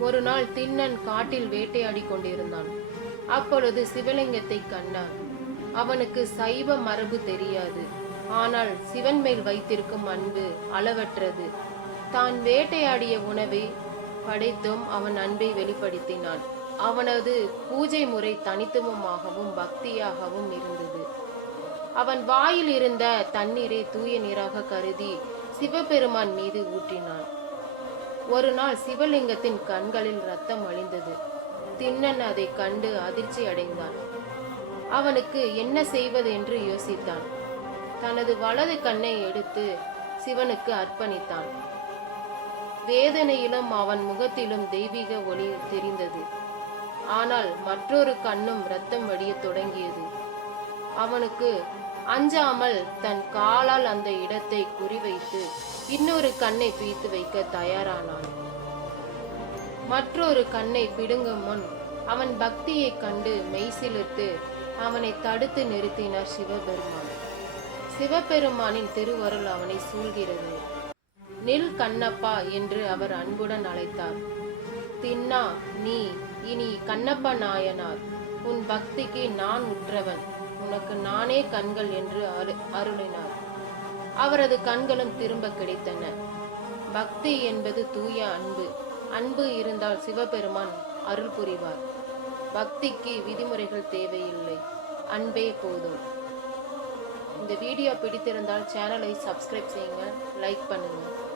ஒரு நாள் திண்ணன் காட்டில் வேட்டையாடி கொண்டிருந்தான். அப்பொழுது சிவலிங்கத்தை கண்டான். அவனுக்கு சைவ மரபு தெரியாது. ஆனால் சிவன் மேல் வைத்திருக்கும் அன்பு அளவற்றது. தான் வேட்டையாடிய உணவை படைத்தும் அவன் அன்பை வெளிப்படுத்தினான். அவனது பூஜை முறை தனித்துவமாகவும் பக்தியாகவும் இருந்தது. அவன் வாயில் இருந்த தண்ணீரை தூய நீராக கருதி சிவபெருமான் மீது ஊற்றினான். ஒரு நாள் சிவலிங்கத்தின் கண்களில் ரத்தம் அழிந்தது. திண்ணன் அதை கண்டு அதிர்ச்சி அடைந்தான். அவனுக்கு என்ன செய்வது என்று யோசித்தான். தனது வலது கண்ணை எடுத்து சிவனுக்கு அர்ப்பணித்தான். வேதனையிலும் அவன் முகத்திலும் தெய்வீக ஒளி தெரிந்தது. ஆனால் மற்றொரு கண்ணும் ரத்தம் வடிய தொடங்கியது. அவனுக்கு அஞ்சாமல் தன் காலால் அந்த இடத்தை குறிவைத்து இன்னொரு கண்ணை பிய்த்து வைக்க தயாரானான். மற்றொரு கண்ணை பிடுங்கும் முன் அவன் பக்தியைக் கண்டு மெய்சிலிர்த்து அவனை தடுத்து நிறுத்தினார் சிவபெருமான். சிவபெருமானின் திருவருள் அவனை சூழ்கிறது. நில் கண்ணப்பா என்று அவர் அன்புடன் அழைத்தார். தின்னா நீ இனி கண்ணப்ப நாயனார். உன் பக்திக்கு நான் உற்றவன். உனக்கு நானே கண்கள் என்று அருளினார். அவரது கண்களும் திரும்ப கிடைத்தன. பக்தி என்பது தூய அன்பு. அன்பு இருந்தால் சிவபெருமான் அருள் புரிவார். பக்திக்கு விதிமுறைகள் தேவையில்லை. அன்பே போதும். இந்த வீடியோ பிடித்திருந்தால் சேனலை சப்ஸ்கிரைப் செய்யுங்க லைக் பண்ணுங்கள்